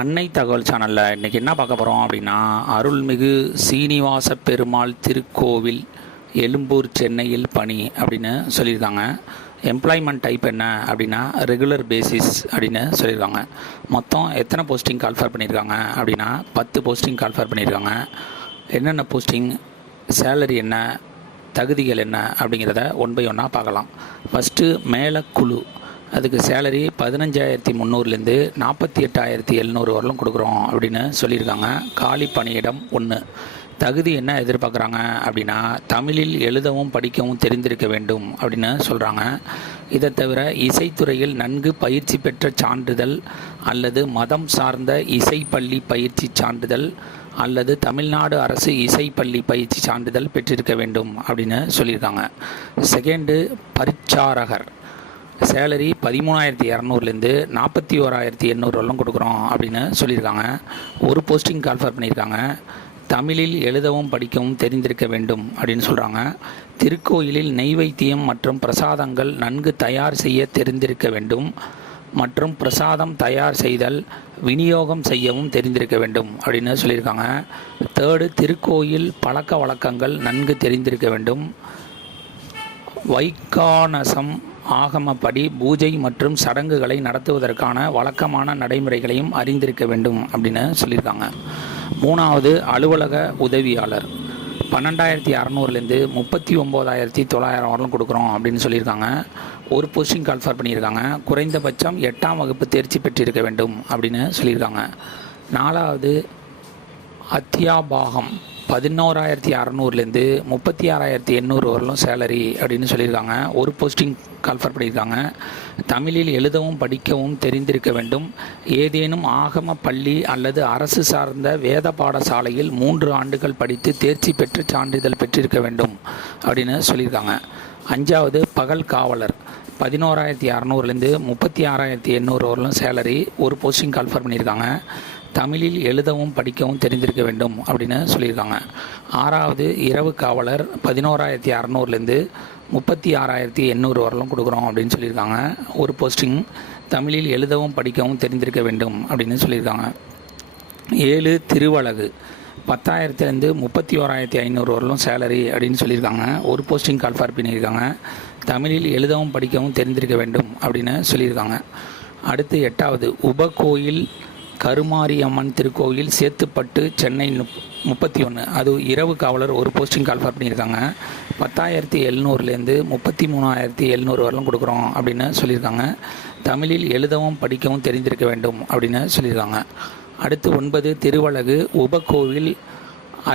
அன்னை தகவல் சேனலில் இன்றைக்கி என்ன பார்க்க போகிறோம் அப்படின்னா, அருள்மிகு சீனிவாச பெருமாள் திருக்கோவில் எழும்பூர் சென்னையில் பணி அப்படின்னு சொல்லியிருக்காங்க. எம்ப்ளாய்மெண்ட் டைப் என்ன அப்படின்னா ரெகுலர் பேசிஸ் அப்படின்னு சொல்லியிருக்காங்க. மொத்தம் எத்தனை போஸ்டிங் கால்ஃபர் பண்ணியிருக்காங்க அப்படின்னா 10 போஸ்டிங் கால்ஃபர் பண்ணியிருக்காங்க. என்னென்ன போஸ்டிங், சேலரி என்ன, தகுதிகள் என்ன அப்படிங்கிறத ஒன் பை ஒன்னாக பார்க்கலாம். ஃபஸ்ட்டு மேலக்குழு, அதுக்கு சேலரி 15,300லேருந்து 48,700 வரலும் கொடுக்குறோம் அப்படின்னு சொல்லியிருக்காங்க. காலி பணியிடம் 1. தகுதி என்ன எதிர்பார்க்குறாங்க அப்படின்னா தமிழில் எழுதவும் படிக்கவும் தெரிந்திருக்க வேண்டும் அப்படின்னு சொல்கிறாங்க. இதை தவிர இசைத்துறையில் நன்கு பயிற்சி பெற்ற சான்றிதழ் அல்லது மதம் சார்ந்த இசைப்பள்ளி பயிற்சி சான்றிதழ் அல்லது தமிழ்நாடு அரசு இசைப்பள்ளி பயிற்சி சான்றிதழ் பெற்றிருக்க வேண்டும் அப்படின்னு சொல்லியிருக்காங்க. செகண்டு பரிச்சாரகர், சேலரி 13,200லேருந்து 41,800 வரலும் கொடுக்குறோம் அப்படின்னு சொல்லியிருக்காங்க. ஒரு போஸ்டிங் கால்ஃபர் பண்ணியிருக்காங்க. தமிழில் எழுதவும் படிக்கவும் தெரிந்திருக்க வேண்டும் அப்படின்னு சொல்கிறாங்க. திருக்கோயிலில் நெய்வேத்தியம் மற்றும் பிரசாதங்கள் நன்கு தயார் செய்ய தெரிந்திருக்க வேண்டும் மற்றும் பிரசாதம் தயார் செய்தல் விநியோகம் செய்யவும் தெரிந்திருக்க வேண்டும் அப்படின்னு சொல்லியிருக்காங்க. தேர்டு, திருக்கோயில் பழக்க வழக்கங்கள் நன்கு தெரிந்திருக்க வேண்டும். வைகானசம் ஆகமப்படி பூஜை மற்றும் சடங்குகளை நடத்துவதற்கான வழக்கமான நடைமுறைகளையும் அறிந்திருக்க வேண்டும் அப்படின்னு சொல்லியிருக்காங்க. மூணாவது, அலுவலக உதவியாளர் 12,600லேருந்து 39,900 வரலும் கொடுக்குறோம் அப்படின்னு சொல்லியிருக்காங்க. ஒரு போஸ்டிங் கால்ஃபர் பண்ணியிருக்காங்க. குறைந்தபட்சம் 8ஆம் வகுப்பு தேர்ச்சி பெற்றிருக்க வேண்டும் அப்படின்னு சொல்லியிருக்காங்க. நாலாவது, அத்தியாபாகம் 11,600லேருந்து 36,800 வரலும் சேலரி அப்படின்னு சொல்லியிருக்காங்க. ஒரு போஸ்டிங் கால்ஃபர் பண்ணியிருக்காங்க. தமிழில் எழுதவும் படிக்கவும் தெரிந்திருக்க வேண்டும். ஏதேனும் ஆகம பள்ளி அல்லது அரசு சார்ந்த வேத பாடசாலையில் 3 ஆண்டுகள் படித்து தேர்ச்சி பெற்று சான்றிதழ் பெற்றிருக்க வேண்டும் அப்படின்னு சொல்லியிருக்காங்க. அஞ்சாவது, பகல் காவலர் 11,600லேருந்து 36,800 வரலும் சேலரி. ஒரு போஸ்டிங் கால்ஃபர் பண்ணியிருக்காங்க. தமிழில் எழுதவும் படிக்கவும் தெரிந்திருக்க வேண்டும் அப்படின்னு சொல்லியிருக்காங்க. ஆறாவது, இரவு காவலர் 11,600லேருந்து 36,800 வரலும் கொடுக்குறோம் அப்படின்னு சொல்லியிருக்காங்க. ஒரு போஸ்டிங், தமிழில் எழுதவும் படிக்கவும் தெரிந்திருக்க வேண்டும் அப்படின்னு சொல்லியிருக்காங்க. 7, திருவழகு 10,000லேருந்து 31,500 வரலும் சேலரி அப்படின்னு சொல்லியிருக்காங்க. ஒரு போஸ்டிங் கால்ஃபர் பண்ணியிருக்காங்க. தமிழில் எழுதவும் படிக்கவும் தெரிந்திருக்க வேண்டும் அப்படின்னு சொல்லியிருக்காங்க. அடுத்து 8வது, உபகோயில் கருமாரியம்மன் திருக்கோயில் சேத்துப்பட்டு சென்னை 31, அது இரவு காவலர். ஒரு போஸ்டிங் கால்ஃபர் பண்ணியிருக்காங்க. 10,700லேருந்து 33,700 வரலும் கொடுக்குறோம் அப்படின்னு சொல்லியிருக்காங்க. தமிழில் எழுதவும் படிக்கவும் தெரிந்திருக்க வேண்டும் அப்படின்னு சொல்லியிருக்காங்க. அடுத்து 9, திருவழகு உபகோவில்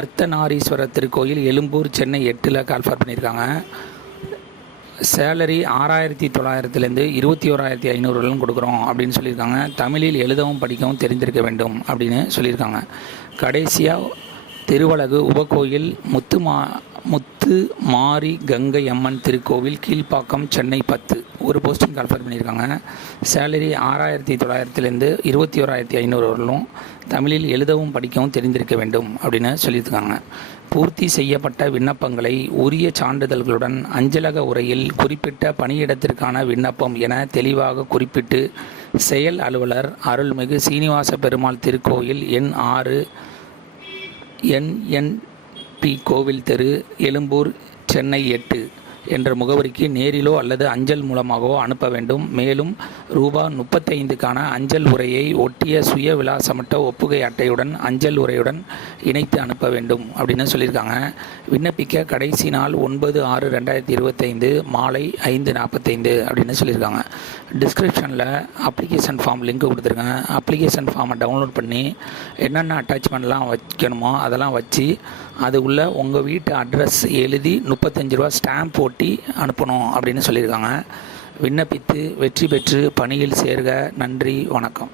அர்த்தநாரீஸ்வரர் திருக்கோயில் எழும்பூர் சென்னை 8ல் கால்ஃபர் பண்ணியிருக்காங்க. சேலரி 6,900லேருந்து 21,500 வரலும் கொடுக்குறோம் அப்படின்னு சொல்லியிருக்காங்க. தமிழில் எழுதவும் படிக்கவும் தெரிந்திருக்க வேண்டும் அப்படின்னு சொல்லியிருக்காங்க. கடைசியாக திருவழகு உபகோயில் முத்து மாரி கங்கை அம்மன் திருக்கோவில் கீழ்ப்பாக்கம் சென்னை 10, ஒரு போஸ்டிங் கால்ஃபர் பண்ணியிருக்காங்க. சேலரி 6,900லேருந்து 21,500 வரலும் தமிழில் எழுதவும் படிக்கவும் தெரிந்திருக்க வேண்டும் அப்படின்னு சொல்லியிருக்காங்க. பூர்த்தி செய்யப்பட்ட விண்ணப்பங்களை உரிய சான்றிதழ்களுடன் அஞ்சலக உரையில் குறிப்பிட்ட பணியிடத்திற்கான விண்ணப்பம் என தெளிவாக குறிப்பிட்டு செயல் அலுவலர் அருள்மிகு சீனிவாச பெருமாள் திருக்கோயில் எண் 6 NNP கோவில் தெரு எழும்பூர் சென்னை 8 என்ற முகவரிக்கு நேரிலோ அல்லது அஞ்சல் மூலமாகவோ அனுப்ப வேண்டும். மேலும் ₹35க்கான அஞ்சல் உரையை ஒட்டிய சுய விலாசமற்ற ஒப்புகை அட்டையுடன் அஞ்சல் உரையுடன் இணைத்து அனுப்ப வேண்டும் அப்படின்னு சொல்லியிருக்காங்க. விண்ணப்பிக்க கடைசி நாள் 9/6/2025 மாலை 5:45 அப்படின்னு சொல்லியிருக்காங்க. டிஸ்கிரிப்ஷனில் அப்ளிகேஷன் ஃபார்ம் லிங்க் கொடுத்துருக்கேன். அப்ளிகேஷன் ஃபார்மை டவுன்லோட் பண்ணி என்னென்ன அட்டாச்மெண்ட்லாம் வைக்கணுமோ அதெல்லாம் வச்சு அது உள்ள உங்கள் வீட்டு அட்ரஸ் எழுதி ₹35 ஸ்டாம்ப் போட்டி அனுப்பணும் அப்படின்னு சொல்லியிருக்காங்க. விண்ணப்பித்து வெற்றி பெற்று பணியில் சேர்க. நன்றி, வணக்கம்.